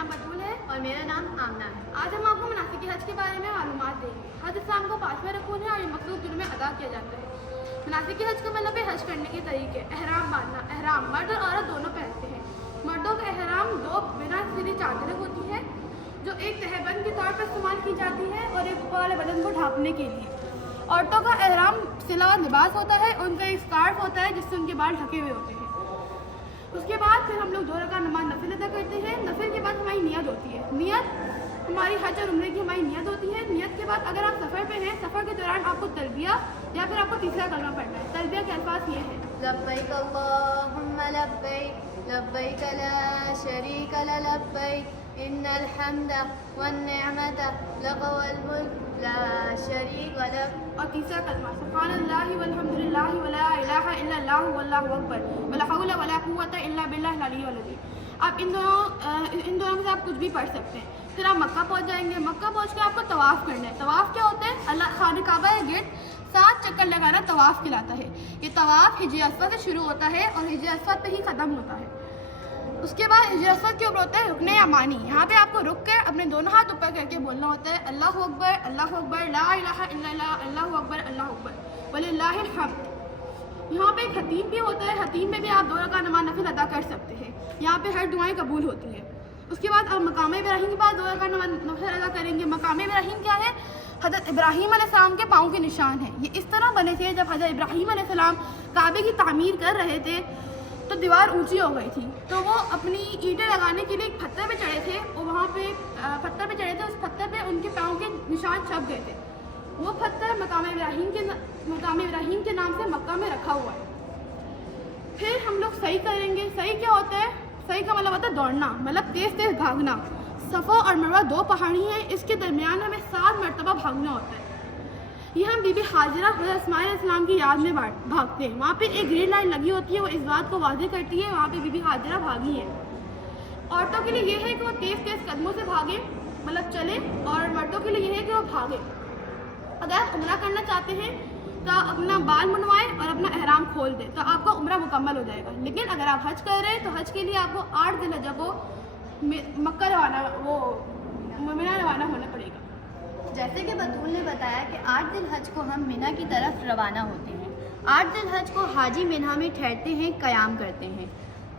नाम बतूल है और मेरा नाम आमना है। आज हम आपको मनासिक हज के बारे में मालूमात देंगे। हज इस्लाम को 5वें रुकन है और ये मखसूस दिनों में अदा किया जाता है। मनासिक हज का मतलब है हज करने के तरीके। एहराम बांधना, एहराम मर्द और औरत दोनों पहनते हैं। मर्दों का एहराम 2 बिना सीधी चादरें होती हैं जो एक तहबंद के तौर पर इस्तेमाल की जाती है और एक ऊपर वाले बदन को ढांपने के लिए। औरतों का एहराम सिला लिबास होता है, उनका एक स्कार्फ होता है जिससे उनके बाल ढके हुए होते हैं। उसके बाद फिर हम लोग 2 रकात नमाज नफिल अदा करते हैं। नफिल के बाद हमारी नियत होती है। नियत हमारी हज और उम्रे की हमारी नियत होती है। नियत के बाद अगर आप सफ़र पे हैं, सफ़र के दौरान आपको तलबिया या फिर आपको तीसरा कलमा पढ़ना है। तलबिया के अल्फाज ये हैं: लब्बैक अल्लाहुम्मा लब्बैक, लब्बैक ला शरीका लक लब्बैक, इन्नल हम्दा वन निअमत लक वल मुल्क ला शरीका लक। और तीसरा कलमा सुब्हानल्लाहि वल्हम्दुलिल्लाहि वला इलाहा इल्लल्लाहु वल्लाहु अकबर वला हौला वला कुव्वता इल्ला बिल्लाहिल अलिय्यिल अज़ीम। आप इन दोनों में से आप कुछ भी पढ़ सकते हैं। फिर आप मक्का पहुंच जाएंगे। मक्का पहुंच के आपको तवाफ़ करना है। तवाफ़ क्या होता है? अल्लाह खाने काबा है गेट 7 चक्कर लगाना तवाफ़ कहलाता है। ये तवाफ़ हिजर अस्वद से शुरू होता है और हिजर अस्वद पे ही ख़त्म होता है। उसके बाद हिजर अस्वद के ऊपर होता है रुकने यमानी। यहाँ पे आपको रुक कर अपने दोनों हाथ ऊपर करके बोलना होता है अल्लाहु अकबर ला इलाहा इल्लल्लाह, अल्लाहु अकबर वलिल्लाहिल हम्द। यहाँ पे एक हतीम भी होता है। हतीम में भी आप 2 रकात नमाज नफिल अदा कर सकते हैं। यहाँ पे हर दुआएं कबूल होती हैं। उसके बाद आप मकाम इब्राहीम के बाद 2 रकात नमाज नफिल अदा करेंगे। मकाम इब्राहीम क्या है? हज़रत इब्राहीम अलैहिस्सलाम के पाँव के निशान हैं। ये इस तरह बने थे जब हज़रत इब्राहीम अलैहिस्सलाम काबे की तामीर कर रहे थे तो दीवार ऊंची हो गई थी, तो वो अपनी ईंटें लगाने के लिए एक पत्थर पे चढ़े थे और वहाँ पे पत्थर पे चढ़े थे। उस पत्थर पे उनके पाँव के निशान छप गए थे। वो पत्थर मकाम इब्राहीम के नाम से मक्का में रखा हुआ है। फिर हम लोग सही करेंगे। सही क्या होता है? सही का मतलब होता है दौड़ना, मतलब तेज़ तेज़ भागना। सफ़ा और मरवा 2 पहाड़ी हैं, इसके दरमियान हमें 7 मरतबा भागना होता है। ये हम बीबी हाजिरा हज़रत इस्माइल अलैहिस्सलाम की याद में भागते हैं। वहाँ पे एक ग्रीन लाइन लगी होती है, वो इस बात को वाज़ेह करती है वहाँ पे बीबी हाजिरा भागी है। औरतों के लिए ये है कि वो तेज़ तेज़ कदमों से भागे, मतलब चले, और मर्दों के लिए ये है कि वो भागे। अगर आप उम्रा करना चाहते हैं तो अपना बाल मुंडवाएं और अपना एहराम खोल दें तो आपका उम्रा मुकम्मल हो जाएगा। लेकिन अगर आप हज कर रहे हैं तो हज के लिए आपको 8 ज़िलहज्जा को मक्का मिना रवाना होना पड़ेगा। जैसे कि बतूल ने बताया कि 8 ज़िलहज को हम मिना की तरफ रवाना होते हैं। 8 ज़िलहज को हाजी मिना में ठहरते हैं, क़याम करते हैं।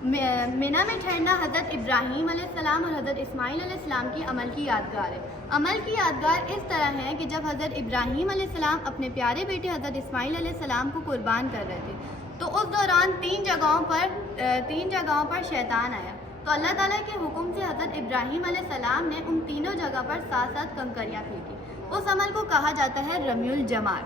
मिना में ठहरना हज़रत इब्राहीम अलैहिस्सलाम और हज़रत इस्माइल अलैहिस्सलाम की अमल की यादगार है। अमल की यादगार इस तरह है कि जब हज़रत इब्राहीम अलैहिस्सलाम अपने प्यारे बेटे हज़रत इस्माइल अलैहिस्सलाम को कुर्बान कर रहे थे तो उस दौरान 3 जगहों पर शैतान आया। तो अल्लाह ताला के हुक्म से हज़रत इब्राहीम अलैहिस्सलाम ने उन तीनों जगह पर 7-7 कंकरियाँ फेंकी। उस अमल को कहा जाता है रम्युल जमार।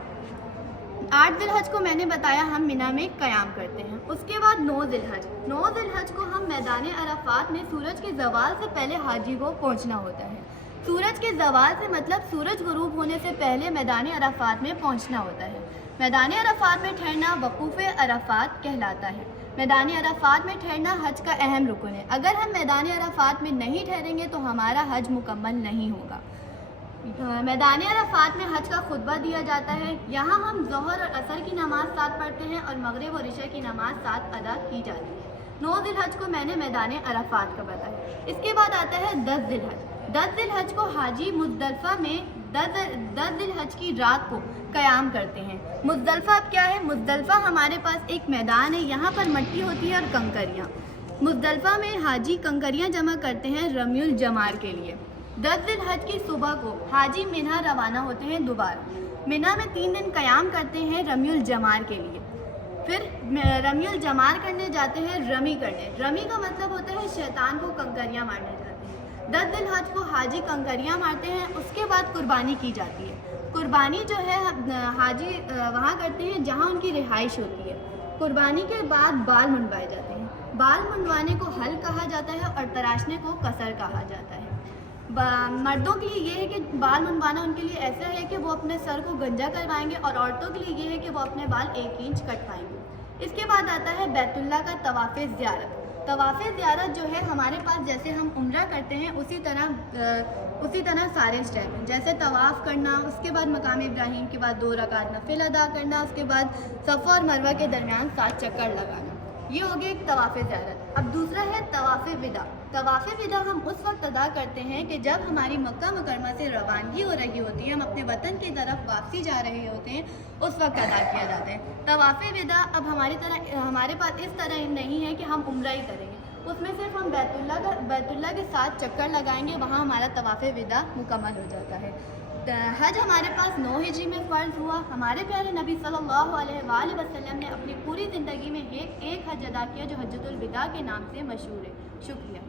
8 ज़िलहज को मैंने बताया हम मिना में क़याम करते हैं। उसके बाद 9 ज़िलहज को हम मैदान अरफात में सूरज के ज़वाल से पहले हाजी को पहुंचना होता है। सूरज के ज़वाल से मतलब सूरज गुरूब होने से पहले मैदान अरफात में पहुंचना होता है। मैदान अरफात में ठहरना वक़ूफ़ अरफात कहलाता है। मैदान अरफात में ठहरना हज का अहम रुकन है। अगर हम मैदान अरफात में नहीं ठहरेंगे तो हमारा हज मुकम्मल नहीं होगा। मैदान अरफात में हज का खुतबा दिया जाता है। यहाँ हम ज़ोहर और असर की नमाज़ साथ पढ़ते हैं और मगरिब और इशा की नमाज़ साथ अदा की जाती है। 9 ज़िलहज को मैंने मैदान अरफात का बताया। इसके बाद आता है 10 ज़िलहज। 10 ज़िलहज को हाजी मुज़दलिफ़ा में 10 ज़िलहज की रात को क़याम करते हैं। मुज़दलिफ़ा अब क्या है? मुज़दलिफ़ा हमारे पास एक मैदान है, यहाँ पर मिट्टी होती है और कंकरियाँ। मुज़दलिफ़ा में हाजी कंकरियाँ जमा करते हैं रम्युल जमार के लिए। 10 ज़िलहज की सुबह को हाजी मिना रवाना होते हैं दोबारा। मिना में 3 दिन क़याम करते हैं रम्युल जमार के लिए। फिर रम्युल जमार करने जाते हैं रमी करने। रमी का मतलब होता है शैतान को कंकरियाँ मारने जाते हैं। 10 ज़िलहज को हाजी कंकरियाँ मारते हैं। उसके बाद कुर्बानी की जाती है। कुर्बानी जो है हाजी वहाँ करते हैं जहाँ उनकी रिहाइश होती है। कुर्बानी के बाद बाल मुंडवाए जाते हैं। बाल मुंडवाने को हल कहा जाता है और तराशने को कसर कहा जाता है। मर्दों के लिए ये है कि बाल मुंडवाना उनके लिए ऐसा है कि वो अपने सर को गंजा करवाएंगे और औरतों के लिए ये है कि वो अपने बाल 1 इंच कटवाएंगे। इसके बाद आता है बैतुल्लाह का तवाफ़ ज़ियारत। तवाफ़ ज़ियारत जो है हमारे पास जैसे हम उम्रा करते हैं उसी तरह सारे स्टेप हैं। जैसे तवाफ़ करना, उसके बाद मकाम इब्राहीम के बाद 2 रकात नफिल अदा करना, उसके बाद सफ़ा और मरवा के दरमियान 7 चक्कर लगाना। ये हो गया एक तवाफ़ ज़ियारत। अब दूसरा है तवाफ़ विदा। طواف ودا ہم اس وقت ادا کرتے ہیں کہ جب ہماری مکہ مکرمہ سے روانگی ہو رہی ہوتی ہے، ہم اپنے وطن کی طرف واپسی جا رہے ہوتے ہیں، اس وقت ادا کیا جاتا ہے۔ طواف ودا اب ہمارے پاس اس طرح نہیں ہے کہ ہم عمرہ ہی کریں گے، اس میں صرف ہم بیت اللہ کے ساتھ چکر لگائیں گے، وہاں ہمارا طواف ودا مکمل ہو جاتا ہے۔ حج ہمارے پاس 9 ہجری میں فرض ہوا۔ ہمارے پیارے نبی صلی اللہ علیہ وآلہ وسلم نے اپنی پوری زندگی میں ایک حج ادا کیا جو حجۃ الوداع کے نام سے مشہور ہے۔ شکریہ۔